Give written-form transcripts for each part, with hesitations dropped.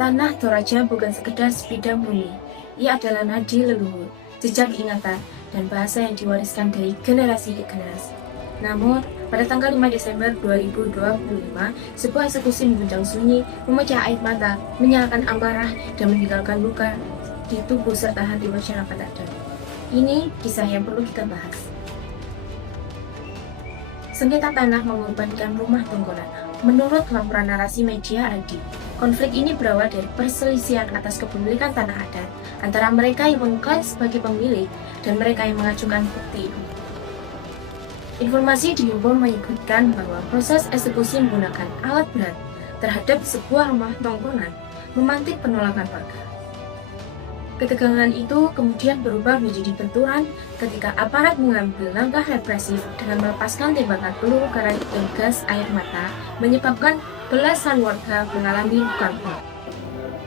Tanah Toraja bukan sekedar sebidang bumi, ia adalah nadi leluhur, jejak ingatan, dan bahasa yang diwariskan dari generasi ke generasi. Namun, pada tanggal 5 Desember 2025, sebuah eksekusi mengguncang sunyi, memecah air mata, menyalakan amarah, dan meninggalkan luka di tubuh serta hati masyarakat adat. Ini kisah yang perlu kita bahas. Sengketa tanah mengorbankan rumah Tongkonan. Menurut laporan narasi media Aldi, konflik ini berawal dari perselisihan atas kepemilikan tanah adat antara mereka yang mengklaim sebagai pemilik dan mereka yang mengajukan bukti. Informasi di Yubo menyebutkan bahwa proses eksekusi menggunakan alat berat terhadap sebuah rumah Tongkonan memantik penolakan warga. Ketegangan itu kemudian berubah menjadi benturan ketika aparat mengambil langkah represif dengan melepaskan tembakan peluru karet dan gas air mata, menyebabkan belasan warga mengalami luka.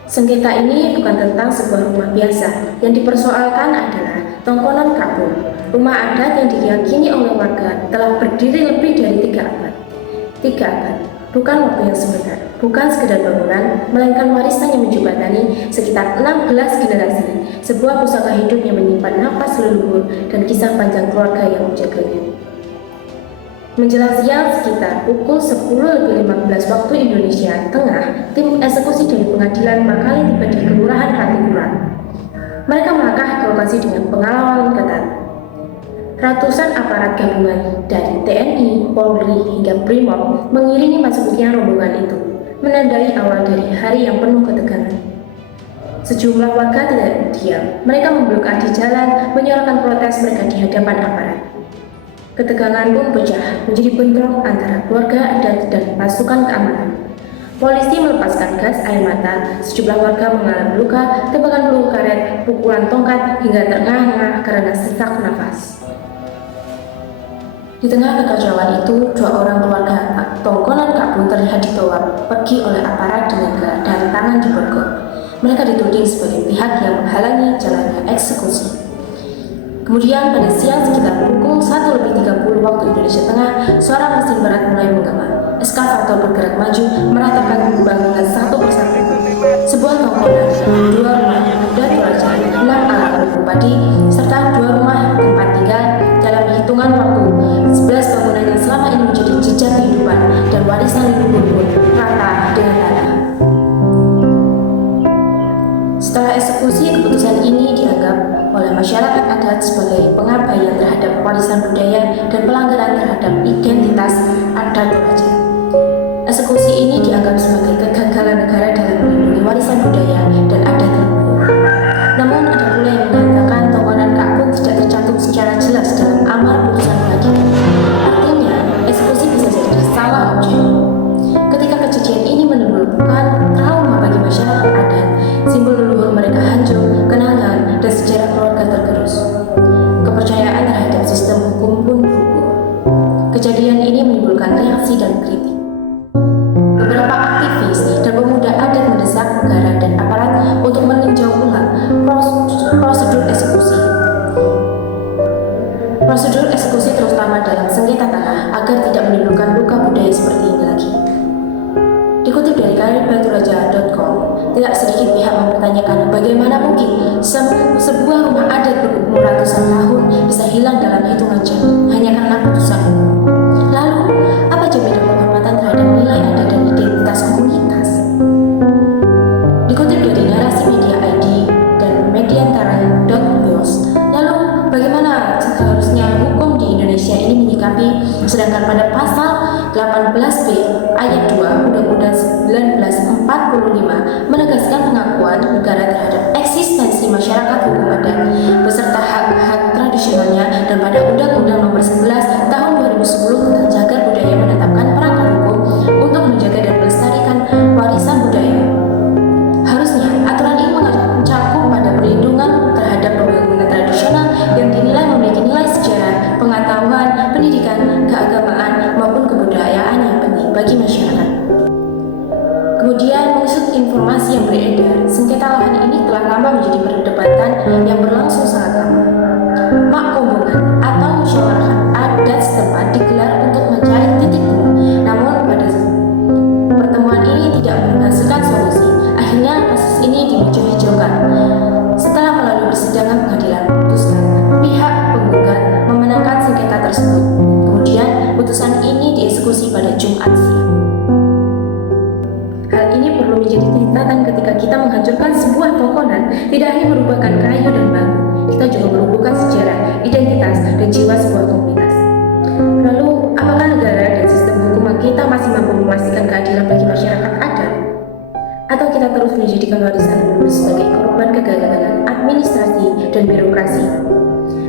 Sengketa ini bukan tentang sebuah rumah biasa. Yang dipersoalkan adalah Tongkonan Kapur, rumah adat yang diyakini oleh warga telah berdiri lebih dari 3 abad. 3 abad, bukan waktu yang sebentar, bukan sekedar bangunan, melainkan warisan yang menjembatani sekitar 16 generasi, sebuah pusaka hidup yang menyimpan napas leluhur dan kisah panjang keluarga yang menjaganya. Menjelang siang sekitar pukul 10.15 waktu Indonesia Tengah, tim eksekusi dari pengadilan Makale tiba di Kelurahan Katipuran. Mereka melangkah ke lokasi dengan pengawalan ketat. Ratusan aparat gabungan dari TNI, Polri, hingga Brimob mengiringi masuknya rombongan itu, menandai awal dari hari yang penuh ketegangan. Sejumlah warga tidak diam, mereka memblokade di jalan, menyuarakan protes mereka di hadapan aparat. Ketegangan pun pecah menjadi bentrok antara keluarga adat dan pasukan keamanan. Polisi melepaskan gas air mata, sejumlah warga mengalami luka, tembakan peluru karet, pukulan tongkat, hingga terengah-engah karena sesak nafas. Di tengah kekacauan itu, 2 orang keluarga Tongkonan Kapur terlihat dibawa pergi oleh aparat dengan keadaan tangan diborgol. Mereka dituding sebagai pihak yang menghalangi jalannya eksekusi. Kemudian pada siang sekitar pukul 1.30 waktu Indonesia Tengah, suara mesin berat mulai menggema. Eskavator bergerak maju, meratakan bangunan satu persatu. Sebuah tongkonan, 2 rumah muda Toraja, 6 alat berburu padi, serta 2 rumah tempat tinggal dalam hitungan waktu. 11 bangunan yang selama ini menjadi jejak kehidupan dan warisan leluhur pun rata dengan tanah. Setelah eksekusi, keputusan ini dianggap oleh masyarakat adat sebagai pengabaian terhadap warisan budaya dan pelanggaran terhadap identitas adat Toraja. Eksekusi ini dianggap sebagai kegagalan negara dalam melindungi warisan budaya dan adat leluhur. Namun ada pula yang mengatakan Tongkonan Kapur tidak tercantum secara jelas dalam amar putusan pengadilan. Artinya, eksekusi bisa jadi salah objek. Ketika kejadian ini menimbulkan trauma bagi masyarakat adat, simbol leluhur mereka hancur, kenangan, dan sejarah keluarga tergerus. Kepercayaan terhadap sistem hukum pun berubah. Kejadian ini menimbulkan reaksi dan kritik. Beberapa aktivis dan pemuda adat mendesak negara dan aparat untuk meninjau ulang prosedur eksekusi. Prosedur eksekusi terutama dalam sengketa tanah agar tidak menimbulkan luka budaya seperti ini lagi. Dikutip dari karirbaturaja.com, tidak sedikit pihak mempertanyakan bagaimana mungkin sebuah rumah adat berumur ratusan tahun bisa hilang dalam hitungan jam hanya karena putusan hukum. Lalu, apa jaminan penghormatan terhadap nilai adat dan identitas komunitas? Dikutip dari narasi media ID dan mediantara.news, lalu bagaimana seharusnya hukum di Indonesia ini menyikapi, sedangkan pada pasal 18B ayat 2 Undang-Undang 1945 menegaskan pengakuan negara terhadap eksistensi masyarakat hukum adat beserta hak-hak tradisionalnya, dan pada Undang-Undang Nomor 11 Tahun 2010 tentang Cagar Budaya menetapkan perangkat hukum untuk menjaga dan melestarikan warisan budaya. Harusnya aturan ini mencakup pada perlindungan terhadap bangunan tradisional yang dinilai memiliki nilai sejarah, pengetahuan, pendidikan, keagamaan, maupun kebudayaan yang penting bagi masyarakat. Kemudian mengusut informasi yang beredar, sengketa lahan ini telah lama menjadi perdebatan yang berlangsung sangat lama. Makombongan atau musyawarah adat setempat digelar untuk mencari titik temu. Namun pada pertemuan ini tidak menghasilkan solusi. Akhirnya tersebut. Kemudian, putusan ini dieksekusi pada Jumat siang. Hal ini perlu menjadi catatan ketika kita menghancurkan sebuah bangunan, tidak hanya merupakan kayu dan bambu, kita juga merubuhkan sejarah, identitas, dan jiwa sebuah komunitas. Lalu, apakah negara dan sistem hukum kita masih mampu memastikan keadilan bagi masyarakat adat? Atau kita terus menjadikan warisan dulu sebagai korban kegagalan administrasi dan birokrasi?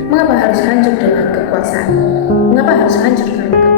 Mengapa harus hancur dengan kekuasaan? Mengapa harus hancur karena kekuasaan?